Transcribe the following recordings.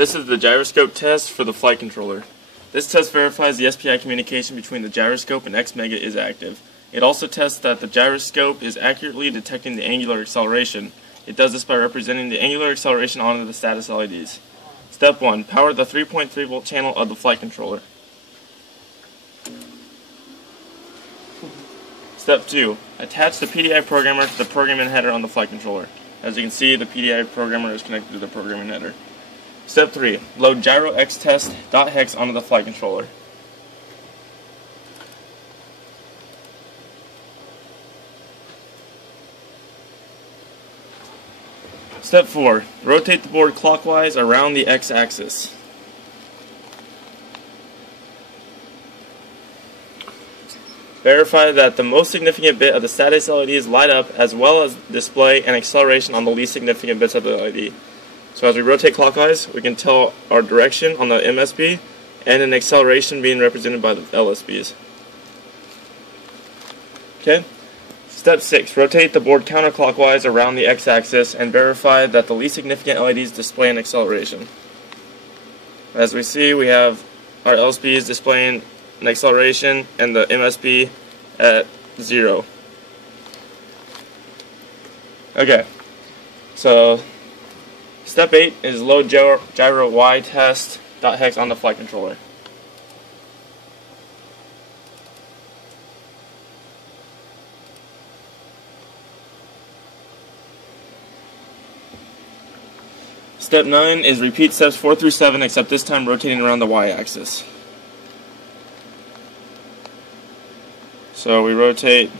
This is the gyroscope test for the flight controller. This test verifies the SPI communication between the gyroscope and X mega is active. It also tests that the gyroscope is accurately detecting the angular acceleration. It does this by representing the angular acceleration onto the status LEDs. Step 1. Power the 3.3 volt channel of the flight controller. Step 2. Attach the PDI programmer to the programming header on the flight controller. As you can see, the PDI programmer is connected to the programming header. Step 3. Load Gyroscope.hex onto the flight controller. Step 4. Rotate the board clockwise around the X-axis. Verify that the most significant bit of the status LEDs light up, as well as display an acceleration on the least significant bits of the LED. So as we rotate clockwise, we can tell our direction on the MSB and an acceleration being represented by the LSBs. Okay. Step 6. Rotate the board counterclockwise around the X-axis and verify that the least significant LEDs display an acceleration. As we see, we have our LSBs displaying an acceleration and the MSB at 0. Okay, so step 8 is load gyro Y test.hex on the flight controller. Step 9 is repeat steps 4 through 7, except this time rotating around the Y-axis. So we rotate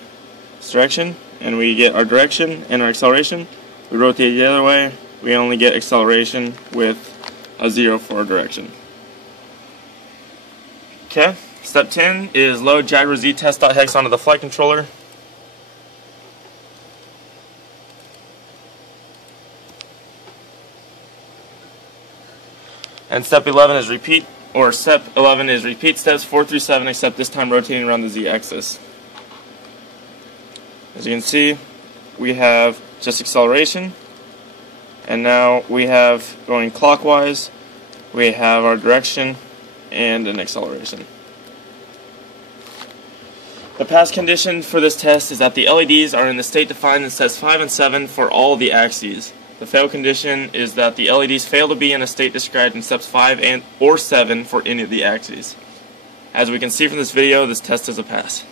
this direction, and we get our direction and our acceleration. We rotate the other way, we only get acceleration with a 0 for our direction. Okay, step 10 is load gyro Z test.hex onto the flight controller. And step 11 is repeat steps 4 through 7, except this time rotating around the Z-axis. As you can see, we have just acceleration, and now we have going clockwise, we have our direction and an acceleration. The pass condition for this test is that the LEDs are in the state defined in steps 5 and 7 for all the axes. The fail condition is that the LEDs fail to be in a state described in steps 5 or 7 for any of the axes. As we can see from this video, this test is a pass.